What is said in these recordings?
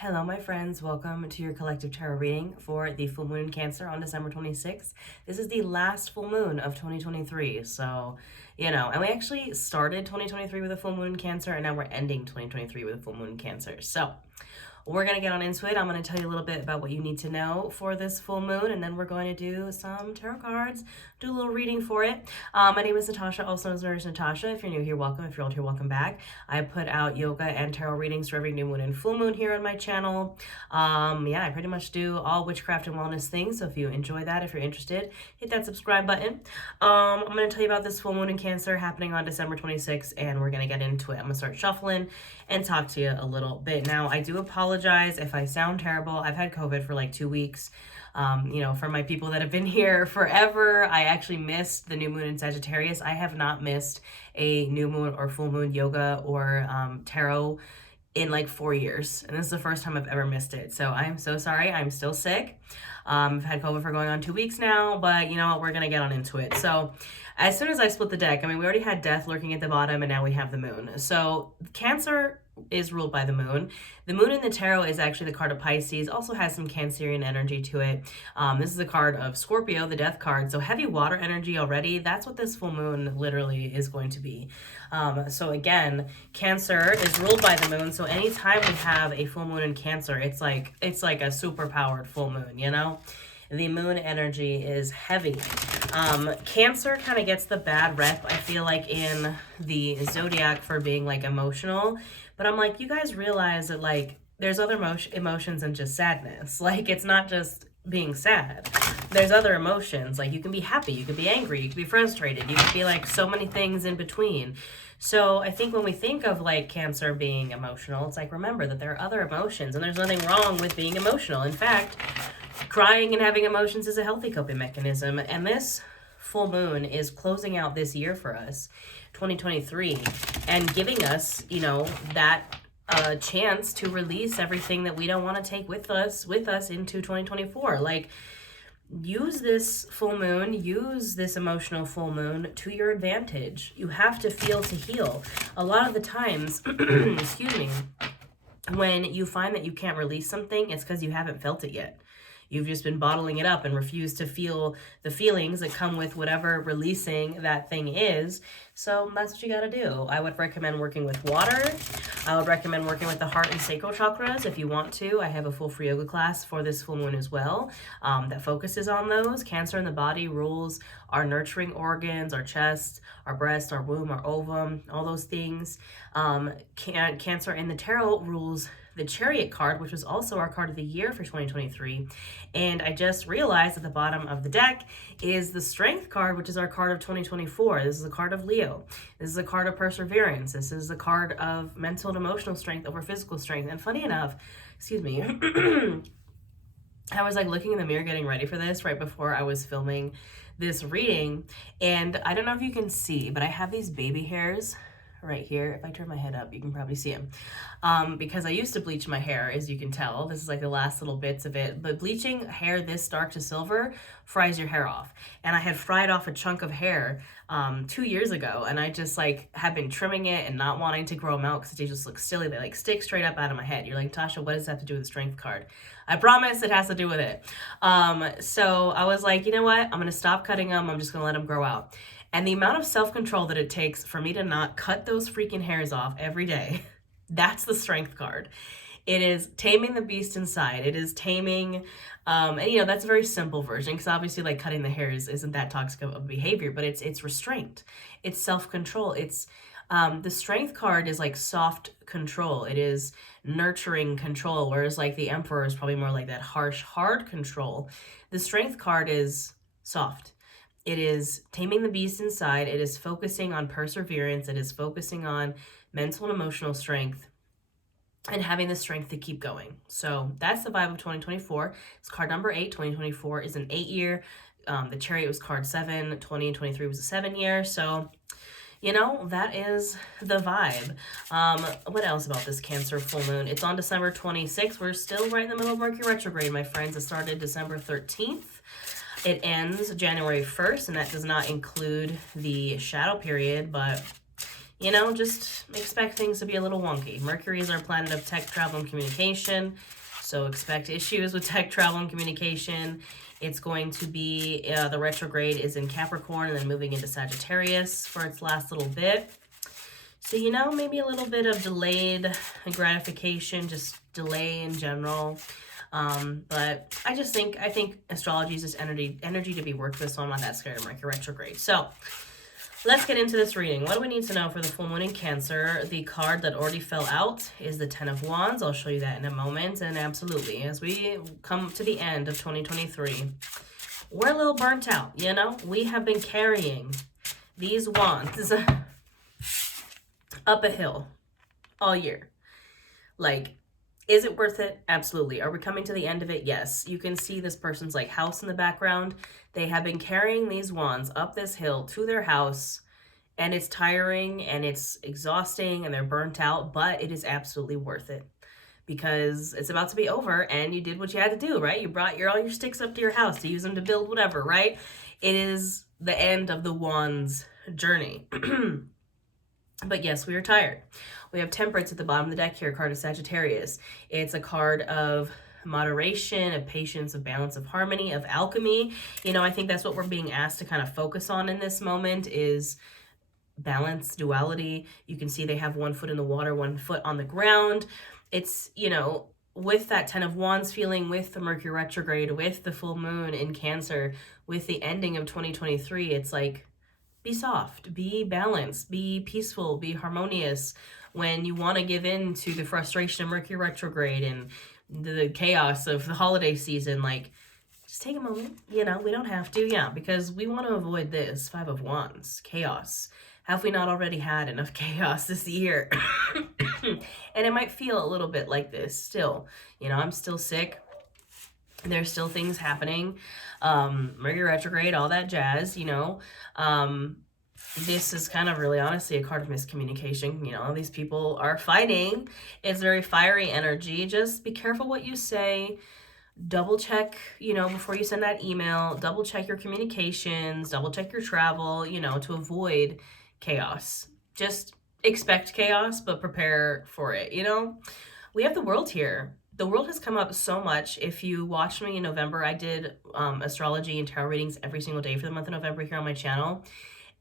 Hello, my friends. Welcome to your collective tarot reading for the full moon in Cancer on December 26th. This is the last full moon of 2023. So, and we actually started 2023 with a full moon in Cancer, and now we're ending 2023 with a full moon in Cancer. So, we're going to get on into it. I'm going to tell you a little bit about what you need to know for this full moon, and then we're going to do some tarot cards, do a little reading for it. My name is Natasha, also known as Natasha. If you're new here, welcome. If you're old here, welcome back. I put out yoga and tarot readings for every new moon and full moon here on my channel. I pretty much do all witchcraft and wellness things, so if you enjoy that, if you're interested, hit that subscribe button. I'm going to tell you about this full moon in Cancer happening on December 26th, and we're going to get into it. I'm going to start shuffling and talk to you a little bit. Now, I do apologize if I sound terrible. I've had COVID for like 2 weeks. For my people that have been here forever, I actually missed the new moon in Sagittarius. I have not missed a new moon or full moon yoga or tarot in like 4 years. And this is the first time I've ever missed it. So I'm so sorry. I'm still sick. I've had COVID for going on 2 weeks now, but you know what? We're going to get on into it. So as soon as I split the deck, we already had death lurking at the bottom, and now we have the moon. So Cancer is ruled by the moon. The moon in the tarot is actually the card of Pisces, also has some Cancerian energy to it. This is a card of Scorpio, the death card. So heavy water energy already. That's what this full moon literally is going to be. So again, Cancer is ruled by the moon. So anytime we have a full moon in Cancer, it's like a super powered full moon, you know? The moon energy is heavy. Cancer kind of gets the bad rep, I feel like, in the zodiac for being like emotional. But I'm like, you guys realize that like there's other emotions than just sadness. Like it's not just being sad. There's other emotions. Like you can be happy, you can be angry, you can be frustrated, you can be like so many things in between. So I think when we think of like Cancer being emotional, it's like remember that there are other emotions and there's nothing wrong with being emotional. In fact, crying and having emotions is a healthy coping mechanism. And this full moon is closing out this year for us, 2023, and giving us, that chance to release everything that we don't want to take with us into 2024. Like, use this full moon, use this emotional full moon to your advantage. You have to feel to heal. A lot of the times, excuse me, when you find that you can't release something, it's because you haven't felt it yet. You've just been bottling it up and refused to feel the feelings that come with whatever releasing that thing is. So that's what you got to do. I would recommend working with water. I would recommend working with the heart and sacral chakras if you want to. I have a full free yoga class for this full moon as well that focuses on those. Cancer in the body rules our nurturing organs, our chest, our breast, our womb, our ovum, all those things. Cancer in the tarot rules the Chariot card, which was also our card of the year for 2023. And I just realized at the bottom of the deck is the Strength card, which is our card of 2024. This is a card of Leo. This is a card of perseverance. This is a card of mental and emotional strength over physical strength. And funny enough, excuse me, I was like looking in the mirror getting ready for this right before I was filming this reading. And I don't know if you can see, but I have these baby hairs right here. If I turn my head up, you can probably see them. Because I used to bleach my hair, as you can tell. This is like the last little bits of it. But bleaching hair this dark to silver fries your hair off. And I had fried off a chunk of hair 2 years ago. And I just like have been trimming it and not wanting to grow them out because they just look silly. They like stick straight up out of my head. You're like, Tasha, what does that have to do with the Strength card? I promise it has to do with it. So I was like, you know what? I'm going to stop cutting them. I'm just going to let them grow out. And the amount of self-control that it takes for me to not cut those freaking hairs off every day, that's the Strength card. It is taming the beast inside. It is taming, and that's a very simple version because obviously like cutting the hairs isn't that toxic of a behavior, but it's restraint. It's self-control. It's, the Strength card is like soft control. It is nurturing control, whereas like the Emperor is probably more like that harsh, hard control. The Strength card is soft. It is taming the beast inside. It is focusing on perseverance. It is focusing on mental and emotional strength and having the strength to keep going. So that's the vibe of 2024. It's card number 8. 2024 is an 8-year. The Chariot was card 7. 20 and 23 was a 7-year. So, that is the vibe. What else about this Cancer full moon? It's on December 26th. We're still right in the middle of Mercury retrograde, my friends. It started December 13th. It ends January 1st, and that does not include the shadow period, but you know, just expect things to be a little wonky. Mercury is our planet of tech, travel, and communication, so expect issues with tech, travel, and communication. It's going to be, the retrograde is in Capricorn and then moving into Sagittarius for its last little bit. So, you know, maybe a little bit of delayed gratification, just delay in general. But I think astrology is just energy to be worked with, so I'm not that scared of Mercury retrograde. So let's get into this reading. What do we need to know for the full moon in Cancer? The card that already fell out is the Ten of Wands. I'll show you that in a moment. And absolutely, as we come to the end of 2023, we're a little burnt out, you know? We have been carrying these wands up a hill all year. Like, is it worth it? Absolutely. Are we coming to the end of it? Yes. You can see this person's like house in the background. They have been carrying these wands up this hill to their house, and it's tiring and it's exhausting and they're burnt out, but it is absolutely worth it because it's about to be over and you did what you had to do, right? You brought all your sticks up to your house to use them to build whatever, right? It is the end of the wands journey. But yes, we are tired. We have Temperance at the bottom of the deck here, card of Sagittarius. It's a card of moderation, of patience, of balance, of harmony, of alchemy. You know, I think that's what we're being asked to kind of focus on in this moment is balance, duality. You can see they have one foot in the water, one foot on the ground. It's, you know, with that Ten of Wands feeling, with the Mercury retrograde, with the full moon in Cancer, with the ending of 2023, it's like, be soft, be balanced, be peaceful, be harmonious. When you want to give in to the frustration of Mercury retrograde and the chaos of the holiday season, like, just take a moment. You know, we don't have to, yeah, because we want to avoid this Five of Wands, chaos. Have we not already had enough chaos this year? And it might feel a little bit like this still. You know, I'm still sick. There's still things happening. Mercury retrograde, all that jazz, you know. This is kind of really honestly a card of miscommunication. You know, these people are fighting. It's very fiery energy. Just be careful what you say. Double check, you know, before you send that email. Double check your communications. Double check your travel, you know, to avoid chaos. Just expect chaos, but prepare for it, you know. We have the world here. The world has come up so much. If you watched me in November, I did astrology and tarot readings every single day for the month of November here on my channel.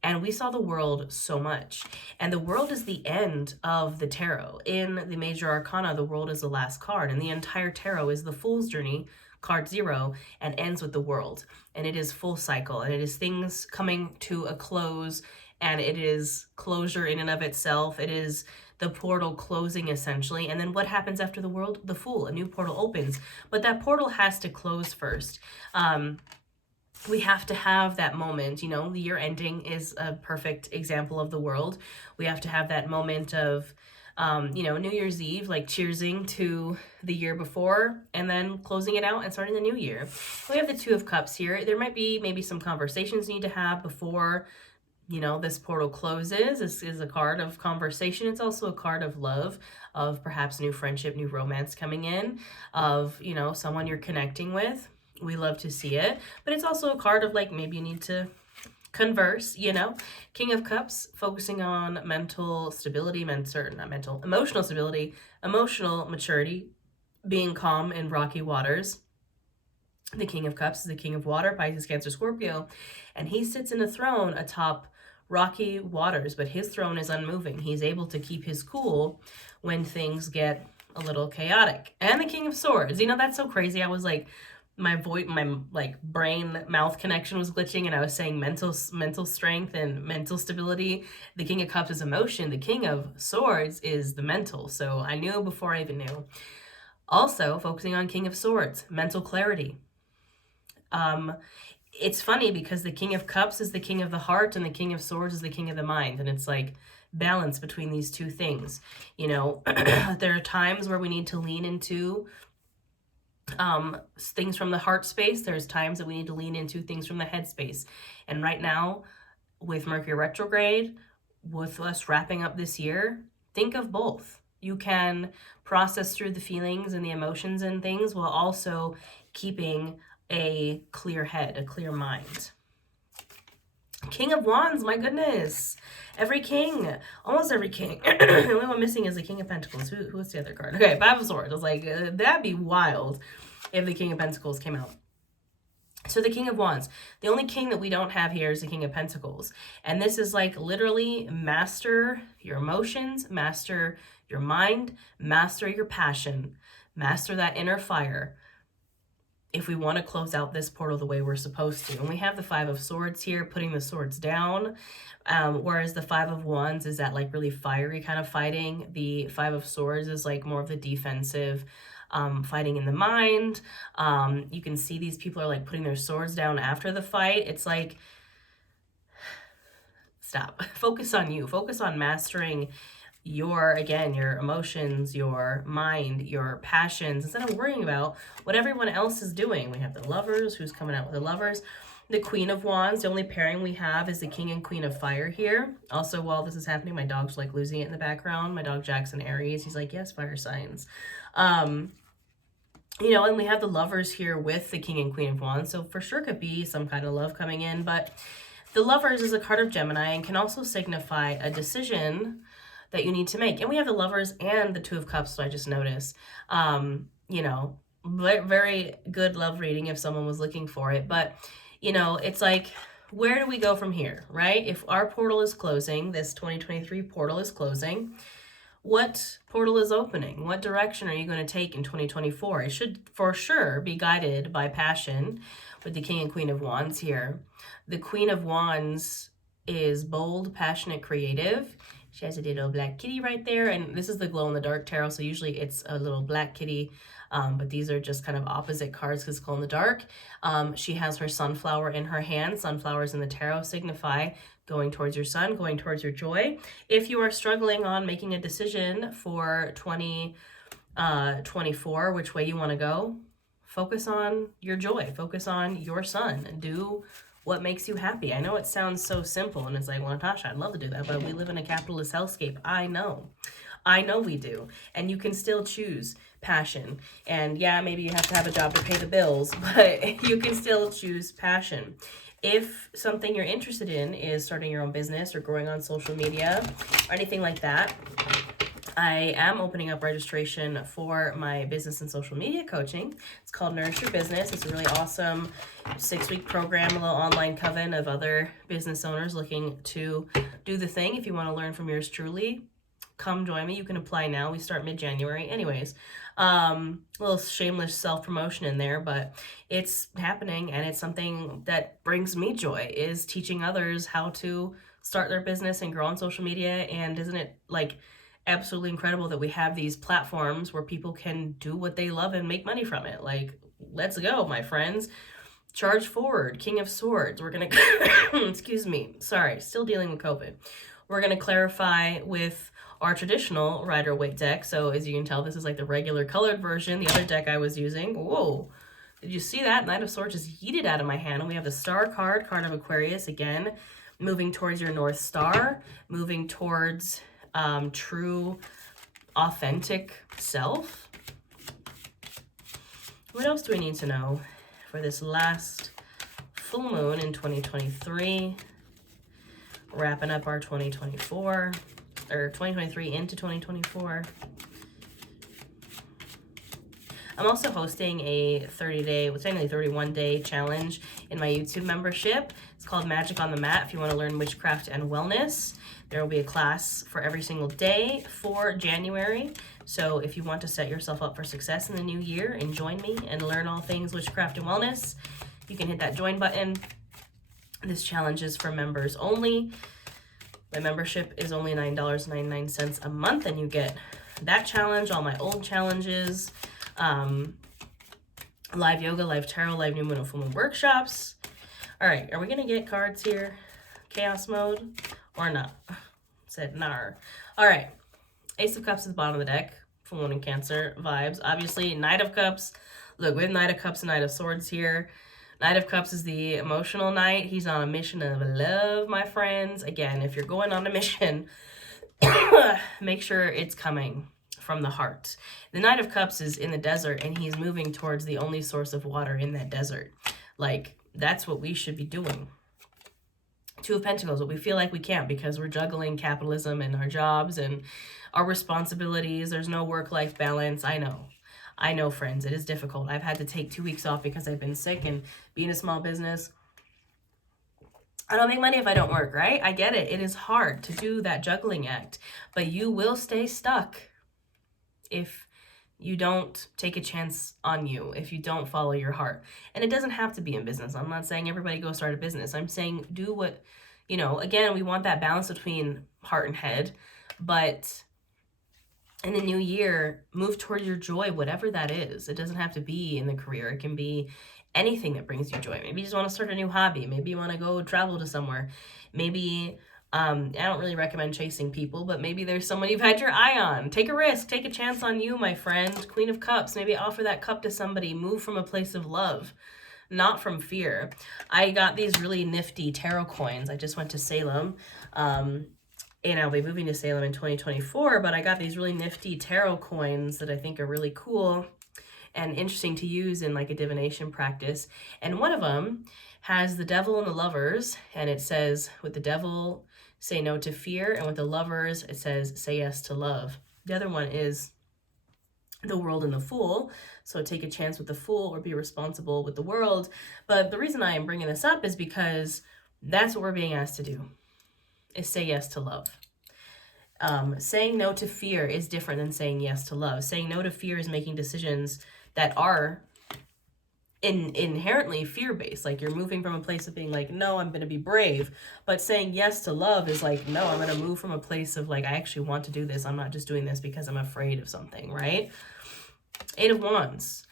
And we saw the world so much. And the world is the end of the tarot. In the major arcana, the world is the last card. And the entire tarot is the Fool's Journey, card 0, and ends with the world. And it is full cycle. And it is things coming to a close. And it is closure in and of itself. It is the portal closing essentially. And then what happens after the world? The Fool. A new portal opens. But that portal has to close first. We have to have that moment, you know, the year ending is a perfect example of the world. We have to have that moment of, you know, New Year's Eve, like cheersing to the year before and then closing it out and starting the new year. We have the Two of Cups here. There might be maybe some conversations you need to have before, you know, this portal closes. This is a card of conversation. It's also a card of love, of perhaps new friendship, new romance coming in, of, you know, someone you're connecting with. We love to see it, but it's also a card of like, maybe you need to converse, you know. King of Cups, focusing on mental stability, emotional stability, emotional maturity, being calm in rocky waters. The King of Cups is the King of Water, Pisces, Cancer, Scorpio, and he sits in a throne atop rocky waters, but his throne is unmoving. He's able to keep his cool when things get a little chaotic. And the King of Swords, you know, that's so crazy. I was like, my like brain mouth connection was glitching and I was saying mental strength and mental stability. The King of Cups is emotion. The King of Swords is the mental. So I knew before I even knew. Also focusing on King of Swords, mental clarity. It's funny because the King of Cups is the king of the heart and the King of Swords is the king of the mind. And it's like balance between these two things. You know, there are times where we need to lean into things from the heart space. There's times that we need to lean into things from the head space. And right now, with Mercury retrograde, with us wrapping up this year, think of both. You can process through the feelings and the emotions and things while also keeping a clear head, a clear mind. King of Wands, my goodness. Every king, almost every king. The only one missing is the King of Pentacles. Who's the other card? Okay, Five of Swords. I was like, that'd be wild if the King of Pentacles came out. So the King of Wands, the only king that we don't have here is the King of Pentacles. And this is like literally master your emotions, master your mind, master your passion, master that inner fire, if we want to close out this portal the way we're supposed to. And we have the Five of Swords here, putting the swords down, whereas the Five of Wands is that like really fiery kind of fighting. The Five of Swords is like more of the defensive, fighting in the mind. You can see these people are like putting their swords down after the fight. It's like, stop. Focus on you. Focus on mastering your emotions, your mind, your passions, instead of worrying about what everyone else is doing. We have the Lovers, who's coming out with the Lovers. The Queen of Wands, the only pairing we have is the King and Queen of Fire here. Also, while this is happening, my dog's like losing it in the background. My dog Jackson Aries, he's like, yes, fire signs. You know, and we have the Lovers here with the King and Queen of Wands. So for sure could be some kind of love coming in, but the Lovers is a card of Gemini and can also signify a decision that you need to make. And we have the Lovers and the Two of Cups, so I just noticed. You know, very good love reading if someone was looking for it. But, you know, it's like, where do we go from here, right? If our portal is closing, this 2023 portal is closing, what portal is opening? What direction are you going to take in 2024? It should for sure be guided by passion with the King and Queen of Wands here. The Queen of Wands is bold, passionate, creative. She has a little black kitty right there, and this is the glow in the dark tarot, so usually it's a little black kitty, but these are just kind of opposite cards because it's glow in the dark. She has her sunflower in her hand. Sunflowers in the tarot signify going towards your sun, going towards your joy. If you are struggling on making a decision for 2024, which way you want to go, focus on your joy, focus on your sun, and do what makes you happy. I know it sounds so simple, and it's like, well, Natasha, I'd love to do that, but we live in a capitalist hellscape. I know we do. And you can still choose passion. And yeah, maybe you have to have a job to pay the bills, but you can still choose passion. If something you're interested in is starting your own business or growing on social media or anything like that, I am opening up registration for my business and social media coaching. It's called Nourish Your Business. It's a really awesome 6-week program, a little online coven of other business owners looking to do the thing. If you want to learn from yours truly, come join me. You can apply now. We start mid-January. Anyways, a little shameless self-promotion in there, but it's happening, and it's something that brings me joy, is teaching others how to start their business and grow on social media. And isn't it like absolutely incredible that we have these platforms where people can do what they love and make money from it? Like, let's go, my friends. Charge forward. King of Swords. We're going to, excuse me, sorry, still dealing with COVID. We're going to clarify with our traditional Rider-Waite deck. So as you can tell, this is like the regular colored version. The other deck I was using, whoa, did you see that? Knight of Swords just yeeted out of my hand. And we have the Star card, card of Aquarius, again, moving towards your North Star, moving towards true, authentic self. What else do we need to know for this last full moon in 2023? Wrapping up our 2024, or 2023 into 2024. I'm also hosting a 30-day, well, technically 31-day challenge in my YouTube membership. It's called Magic on the Mat. If you want to learn witchcraft and wellness, there will be a class for every single day for January. So if you want to set yourself up for success in the new year and join me and learn all things witchcraft and wellness, you can hit that join button. This challenge is for members only. My membership is only $9.99 a month, and you get that challenge, all my old challenges, live yoga, live tarot, live new moon and full moon workshops. All right, are we going to get cards here? Chaos mode or not? Said nar. All right, Ace of Cups at the bottom of the deck, full moon and Cancer vibes. Obviously, Knight of Cups. Look, we have Knight of Cups and Knight of Swords here. Knight of Cups is the emotional knight. He's on a mission of love, my friends. Again, if you're going on a mission, make sure it's coming from the heart. The Knight of Cups is in the desert, and he's moving towards the only source of water in that desert. Like, that's what we should be doing. Two of Pentacles, but we feel like we can't because we're juggling capitalism and our jobs and our responsibilities. There's no work-life balance. I know, friends, it is difficult. I've had to take 2 weeks off because I've been sick, and being a small business, I don't make money if I don't work, right? I get it. It is hard to do that juggling act, but you will stay stuck if you don't take a chance on you, if you don't follow your heart. And it doesn't have to be in business. I'm not saying everybody go start a business. I'm saying do what, again, we want that balance between heart and head, but in the new year, move toward your joy, whatever that is. It doesn't have to be in the career. It can be anything that brings you joy. Maybe you just want to start a new hobby. Maybe you want to go travel to somewhere. Maybe, I don't really recommend chasing people, but maybe there's someone you've had your eye on. Take a risk. Take a chance on you, my friend. Queen of Cups. Maybe offer that cup to somebody. Move from a place of love, not from fear. I got these really nifty tarot coins. I just went to Salem. And I'll be moving to Salem in 2024, but I got these really nifty tarot coins that I think are really cool and interesting to use in like a divination practice. And one of them has the Devil and the Lovers, and it says, with the Devil, say no to fear, and with the Lovers, it says, say yes to love. The other one is the World and the Fool, so take a chance with the Fool or be responsible with the world. But the reason I am bringing this up is because that's what we're being asked to do, is say yes to love. Saying no to fear is different than saying yes to love. Saying no to fear is making decisions that are inherently fear-based. Like you're moving from a place of being like, no, I'm going to be brave. But saying yes to love is like, no, I'm going to move from a place of like, I actually want to do this. I'm not just doing this because I'm afraid of something, right? Eight of Wands.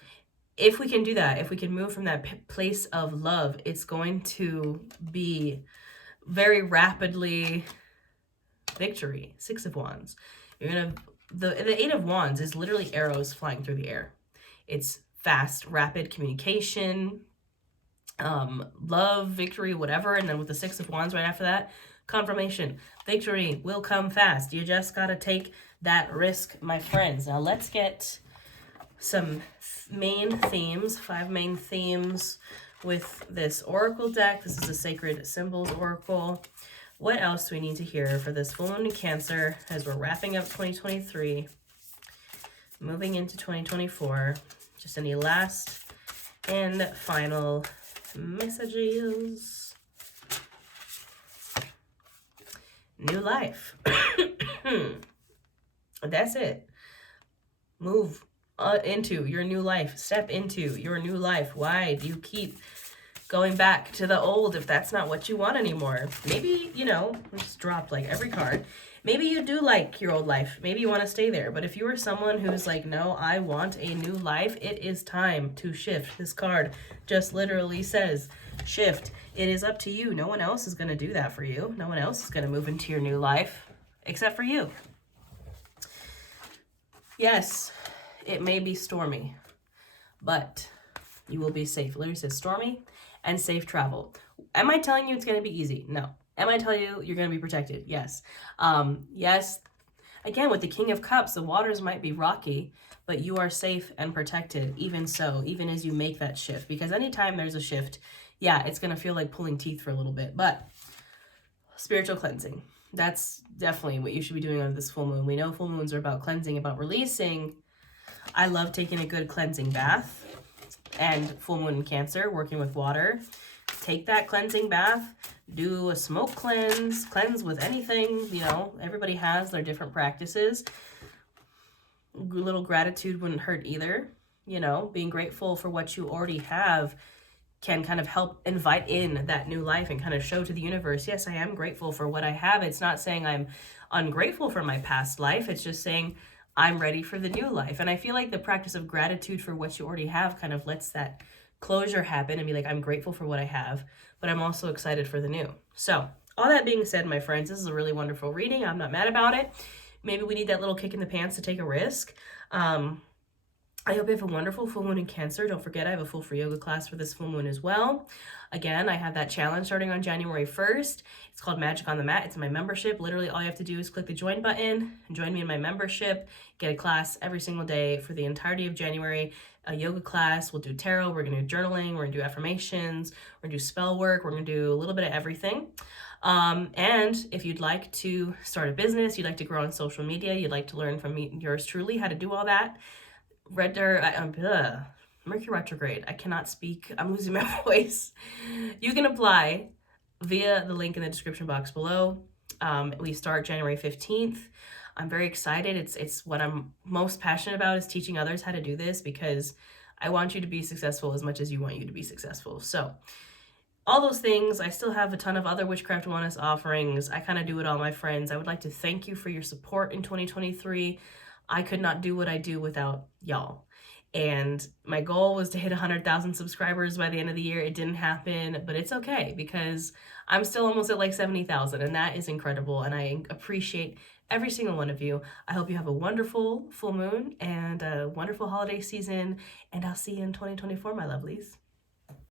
If we can do that, if we can move from that place of love, it's going to be very rapidly victory. Six of Wands. You're gonna the Eight of Wands is literally arrows flying through the air. It's fast, rapid communication, love, victory, whatever. And then with the Six of Wands right after that, confirmation. Victory will come fast. You just gotta take that risk, my friends. Now let's get some main themes, 5 main themes with this oracle deck. This is the Sacred Symbols Oracle. What else do we need to hear for this full moon in Cancer as we're wrapping up 2023, moving into 2024? Just any last and final messages. New life. That's it. Move into your new life. Step into your new life. Why do you keep going back to the old if that's not what you want anymore? Maybe, we just dropped like every card. Maybe you do like your old life. Maybe you want to stay there. But if you are someone who's like, no, I want a new life, it is time to shift. This card just literally says shift. It is up to you. No one else is going to do that for you. No one else is going to move into your new life except for you. Yes, it may be stormy, but you will be safe. It literally says stormy and safe travel. Am I telling you it's going to be easy? No. Am I telling you you're going to be protected? Yes. Yes. Again, with the King of Cups, the waters might be rocky, but you are safe and protected, even so, even as you make that shift. Because anytime there's a shift, yeah, it's going to feel like pulling teeth for a little bit. But spiritual cleansing, that's definitely what you should be doing on this full moon. We know full moons are about cleansing, about releasing. I love taking a good cleansing bath. And full moon in Cancer, working with water. Take that cleansing bath, do a smoke cleanse with anything, everybody has their different practices. A little gratitude wouldn't hurt either. Being grateful for what you already have can kind of help invite in that new life and kind of show to the universe, yes, I am grateful for what I have. It's not saying I'm ungrateful for my past life. It's just saying I'm ready for the new life. And I feel like the practice of gratitude for what you already have kind of lets that closure happen and be like, I'm grateful for what I have, but I'm also excited for the new. So all that being said, my friends, this is a really wonderful reading. I'm not mad about it. Maybe we need that little kick in the pants to take a risk. I hope you have a wonderful full moon in Cancer. Don't forget, I have a full free yoga class for this full moon as well. Again, I have that challenge starting on January 1st. It's called Magic on the Mat. It's my membership. Literally, all you have to do is click the join button and join me in my membership. Get a class every single day for the entirety of January. A yoga class. We'll do tarot. We're going to do journaling. We're going to do affirmations. We're going to do spell work. We're going to do a little bit of everything. And if you'd like to start a business, you'd like to grow on social media, you'd like to learn from me, yours truly, how to do all that, Mercury retrograde. I cannot speak. I'm losing my voice. You can apply via the link in the description box below. We start January 15th. I'm very excited. It's what I'm most passionate about, is teaching others how to do this, because I want you to be successful as much as you want you to be successful. So all those things. I still have a ton of other Witchcraft Wellness offerings. I kind of do it all, my friends. I would like to thank you for your support in 2023. I could not do what I do without y'all. And my goal was to hit 100,000 subscribers by the end of the year. It didn't happen, but it's okay, because I'm still almost at like 70,000, and that is incredible. And I appreciate every single one of you. I hope you have a wonderful full moon and a wonderful holiday season, and I'll see you in 2024, my lovelies.